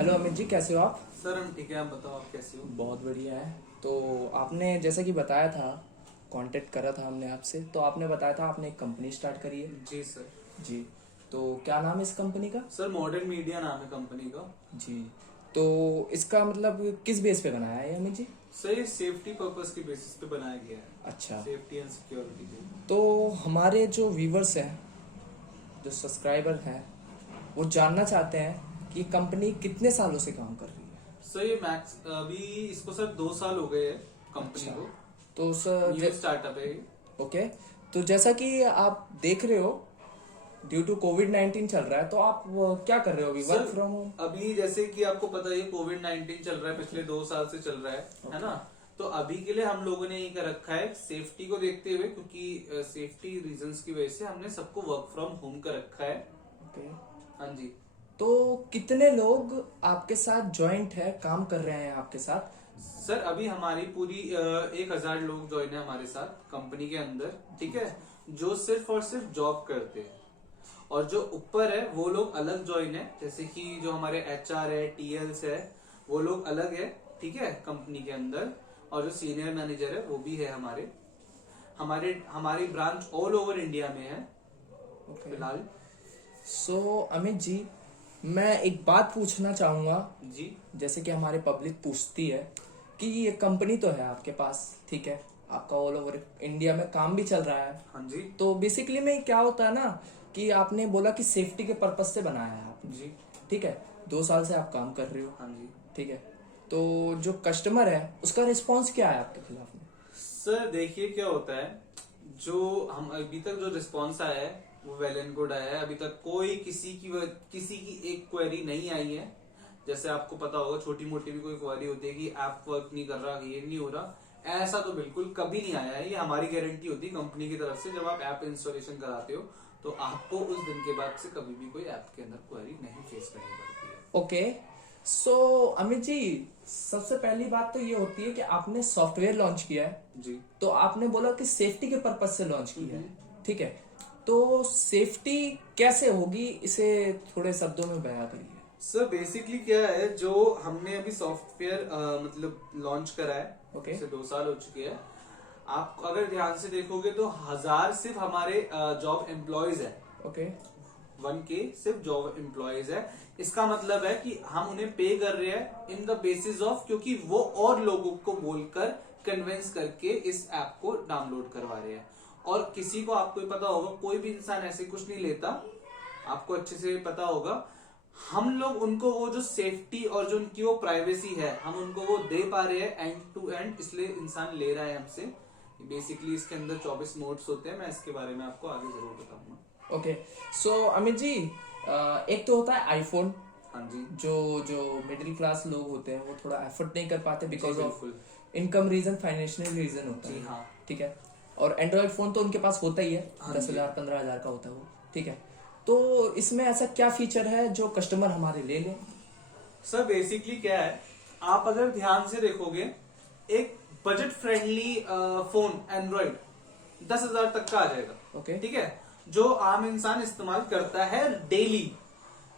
Hello Amit ji, कैसे हो आप? सर हम ठीक है। आप बताओ, आप कैसे हो? बहुत बढ़िया है। तो आपने जैसा कि बताया था, कांटेक्ट करा था हमने आपसे, तो आपने बताया था आपने एक कंपनी स्टार्ट करी है। जी सर। जी। तो क्या नाम है इस कंपनी का? सर मॉडर्न मीडिया नाम है कंपनी का। जी। तो इसका मतलब किस बेस पे बनाया है अमित जी? सर ये सेफ्टी पर्पस की बेसिस पे बनाया गया है। अच्छा। सेफ्टी एंड सिक्योरिटी के। तो हमारे जो व्यूवर्स हैं, जो सब्सक्राइबर हैं, वो जानना चाहते हैं कि कंपनी कितने सालों से काम कर रही है। सर ये मैक्स अभी इसको सर 2 साल हो गए हैं कंपनी अच्छा। को। तो सर न्यू स्टार्टअप है ये। ओके। तो जैसा कि आप देख रहे हो, ड्यू टू कोविड-19 चल रहा है, तो आप क्या कर रहे हो अभी? Work sir from home? अभी जैसे कि आपको पता है कोविड-19 चल रहा है, पिछले 2 साल से चल रहा है ना। तो अभी के लिए हम लोगों ने ये कर रखा है सेफ्टी को देखते हुए, क्योंकि सेफ्टी रीजंस की वजह से हमने सबको वर्क फ्रॉम होम कर रखा है। ओके। हाँ जी। तो कितने लोग आपके साथ ज्वाइंट है, काम कर रहे हैं आपके साथ? सर अभी हमारी पूरी 1,000 लोग ज्वाइन है हमारे साथ कंपनी के अंदर, ठीक है, जो सिर्फ और सिर्फ जॉब करते हैं। और जो ऊपर है वो लोग अलग ज्वाइन है, जैसे कि जो हमारे एचआर है, टीएल्स है, वो लोग अलग है, ठीक है, कंपनी के अंदर। और जो सीनियर मैनेजर है वो भी है हमारे हमारे हमारी ब्रांच ऑल ओवर इंडिया में है ओके। फिलहाल। सो अमित जी, मैं एक बात पूछना चाहूंगा। जी जैसे कि हमारे पब्लिक पूछती है कि ये कंपनी तो है आपके पास, ठीक है, आपका ऑल ओवर इंडिया में काम भी चल रहा है। हाँ जी। तो बेसिकली में क्या होता है ना, कि आपने बोला कि सेफ्टी के पर्पज से बनाया है आपने, जी। ठीक है। 2 साल से आप काम कर रहे हो, हाँ जी। ठीक है। तो जो कस्टमर है उसका रिस्पांस क्या है आपके खिलाफ में? सर देखिए क्या होता है, जो हम अभी तक जो रिस्पॉन्स आया है वो वेल एंड गुड आया है। अभी तक कोई किसी की एक क्वेरी नहीं आई है। जैसे आपको पता होगा छोटी मोटी भी कोई क्वेरी होती है कि ऐप वर्क नहीं कर रहा, ये नहीं हो रहा, ऐसा तो बिल्कुल कभी नहीं आया है। ये हमारी गारंटी होती है कंपनी की तरफ से। जब आप ऐप इंस्टॉलेशन कराते हो तो आपको उस दिन के बाद से कभी भी कोई ऐप के अंदर क्वेरी नहीं फेस करनी पड़ती है। ओके। सो अमित जी, सबसे पहली बात तो ये होती है कि आपने सॉफ्टवेयर लॉन्च किया है। जी। तो आपने बोला कि सेफ्टी के पर्पज से लॉन्च किया है, ठीक है। तो सेफ्टी कैसे होगी, इसे थोड़े शब्दों में बयां करिए। सर बेसिकली क्या है, जो हमने अभी सॉफ्टवेयर मतलब लॉन्च करा है, ओके। इसे 2 साल हो चुके हैं। आप अगर ध्यान से देखोगे तो 1,000 सिर्फ हमारे जॉब एम्प्लॉयज है। ओके। 1K सिर्फ जॉब एम्प्लॉयज है। इसका मतलब है कि हम उन्हें पे कर रहे हैं इन द बेसिस ऑफ, क्योंकि वो और लोगों को बोलकर कन्विंस करके इस ऐप को डाउनलोड करवा रहे हैं। और किसी को, आपको पता होगा, कोई भी इंसान ऐसे कुछ नहीं लेता, आपको अच्छे से पता होगा। हम लोग उनको वो जो सेफ्टी और जो उनकी वो प्राइवेसी है, हम उनको वो दे पा रहे हैं एंड टू एंड, इसलिए इंसान ले रहा है हमसे। बेसिकली इसके अंदर 24 मोड्स होते हैं। मैं इसके बारे में आपको आगे जरूर बताऊंगा। ओके। सो अमित जी, एक तो होता है आईफोन। हाँ जी। जो जो मिडिल क्लास लोग होते हैं वो थोड़ा एफर्ट नहीं कर पाते बिकॉज जी, ऑफ बिल्कुल। इनकम रीजन, फाइनेंशियल रीजन होता जी है। हाँ। ठीक है। और एंड्रॉयड फोन तो उनके पास होता ही है, हाँ 10,000 15,000 का होता है वो, ठीक है। तो इसमें ऐसा क्या फीचर है जो कस्टमर हमारे ले लें? सर बेसिकली क्या है, आप अगर ध्यान से देखोगे, एक बजट फ्रेंडली फोन एंड्रॉइड 10,000 तक का आ जाएगा। ओके। ठीक है, जो आम इंसान इस्तेमाल करता है डेली।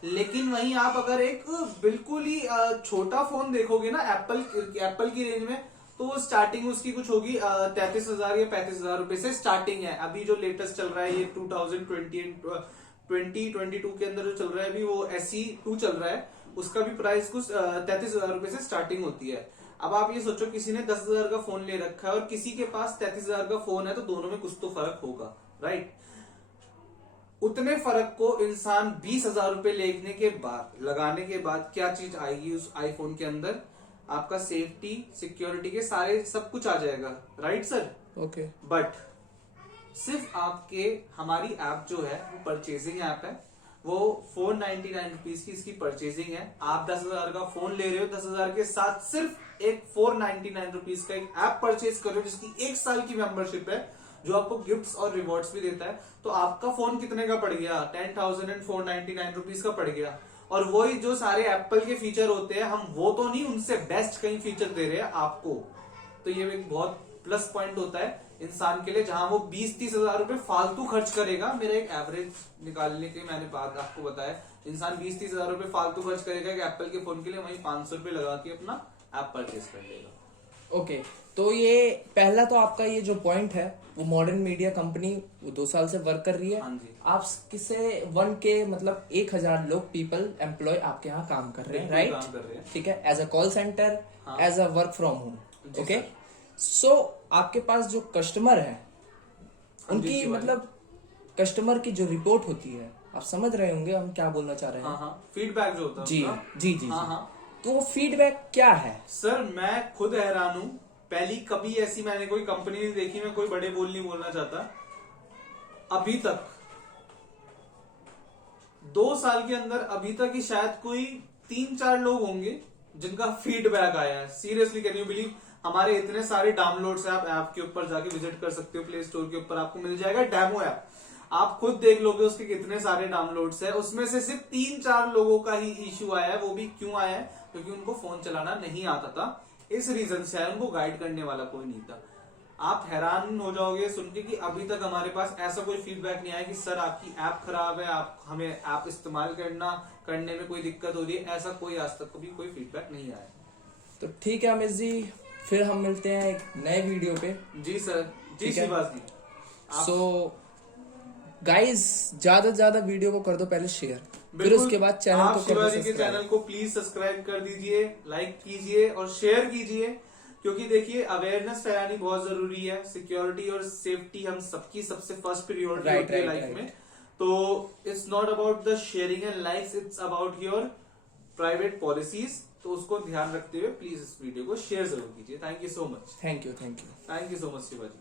लेकिन वहीं आप अगर एक बिल्कुल ही छोटा फोन देखोगे ना एप्पल की रेंज में, तो स्टार्टिंग उसकी कुछ होगी 33,000 या 35,000 रुपए से स्टार्टिंग है। अभी जो लेटेस्ट चल रहा है ये 2022 के अंदर जो चल रहा है अभी, वो SE2 चल रहा है, उसका भी प्राइस कुछ 33,000 रुपए से स्टार्टिंग होती है। अब आप ये सोचो, किसी ने 10,000 का फोन ले रखा है और किसी के पास 33,000 का फोन है, तो दोनों में कुछ तो फर्क होगा, राइट। उतने फर्क को इंसान 20,000 रुपए लगाने के बाद क्या चीज आएगी उस आईफोन के अंदर? आपका सेफ्टी, सिक्योरिटी के सारे सब कुछ आ जाएगा, राइट सर। ओके। बट सिर्फ आपके हमारी ऐप जो है वो परचेजिंग ऐप है। वो 499 रुपीज की इसकी परचेजिंग है। आप 10,000 का फोन ले रहे हो, 10,000 के साथ सिर्फ एक 499 रुपीज का एक ऐप परचेज कर रहे हो, जिसकी 1 साल की मेंबरशिप है, जो आपको गिफ्ट्स और रिवॉर्ड्स भी देता है। तो आपका फोन कितने का पड़ गया? 10,499 रुपीज का पड़ गया। और वही जो सारे एप्पल के फीचर होते हैं, हम वो तो नहीं, उनसे बेस्ट कई फीचर दे रहे हैं आपको। तो ये एक बहुत प्लस पॉइंट होता है इंसान के लिए, जहां वो 20-30 हजार रुपए फालतू खर्च करेगा। मेरा एक एवरेज निकालने की मैंने बात आपको बताया, इंसान 20-30 हजार रुपए फालतू खर्च करेगा एक एप्पल के फोन के लिए, वहीं 500 रुपए लगा के अपना ऐप परचेज कर लेगा। ओके, तो ये पहला तो आपका ये जो पॉइंट है, वो मॉडर्न मीडिया कंपनी वो 2 साल से वर्क कर रही है। हाँ जी। आप किसे 1K मतलब 1000 लोग पीपल एम्प्लॉय आपके यहाँ काम कर रहे हैं, बिल्कुल राइट? काम कर रहे हैं। ठीक है, एज अ कॉल सेंटर, हाँ। As a work from home. जी ओके, सर। सो आपके पास जो कस्टमर है हाँ जी, उनकी शिवाजी। मतलब कस्टमर की जो रिपोर्ट होती है, आप समझ रहे होंगे हम क्या बोलना चाह रहे हैं? हाँ हाँ, फीडबैक जो होता है जी उनका। जी जी हाँ जी। हाँ तो वो फीडबैक क्या है? सर, मैं खुद हैरान हूं, पहली कभी ऐसी मैंने कोई कंपनी नहीं देखी, मैं कोई बड़े बोल नहीं बोलना चाहता, अभी तक 2 साल के अंदर अभी तक ही शायद कोई 3-4 लोग होंगे जिनका फीडबैक आया है। सीरियसली कैन यू बिलीव, हमारे इतने सारे डाउनलोड्स हैं, आप ऐप के ऊपर जाके विजिट कर सकते हो, प्ले स्टोर के ऊपर आपको मिल जाएगा डेमो ऐप, आप खुद देख लोगे उसके कितने सारे डाउनलोड्स है। उसमें से सिर्फ 3-4 लोगों का ही इश्यू आया है, वो भी क्यों आया है? क्योंकि उनको फोन चलाना नहीं आता था, इस रीजन से आया, उनको गाइड करने वाला कोई नहीं था। आप हैरान हो जाओगे सुन के कि अभी तक हमारे पास ऐसा कोई फीडबैक नहीं आया कि सर आपकी ऐप खराब है, आप हमें ऐप इस्तेमाल करने में कोई दिक्कत हो रही है, ऐसा कोई आज तक कभी कोई फीडबैक नहीं आया। तो ठीक है अमित जी, फिर हम मिलते हैं एक नए वीडियो पे। जी सर। जी ठीक है। श्रीवास जी। सो गाइस, ज्यादा से ज्यादा वीडियो को कर दो पहले शेयर, फिर बिल्कुल, उसके बाद चैनल आप को कर दो शिवाजी के सब्सक्राइब। चैनल को प्लीज सब्सक्राइब कर दीजिए, लाइक कीजिए और शेयर कीजिए, क्योंकि देखिए अवेयरनेस फैलानी बहुत जरूरी है। सिक्योरिटी और सेफ्टी हम सबकी सबसे फर्स्ट प्रियोरिटी Right, होती है right, लाइफ right. में। तो it's not about the sharing and likes, it's about your private policies. तो उसको ध्यान रखते हुए प्लीज इस वीडियो को शेयर जरूर कीजिए। Thank you so much. Thank you. Thank you so much Shivaji.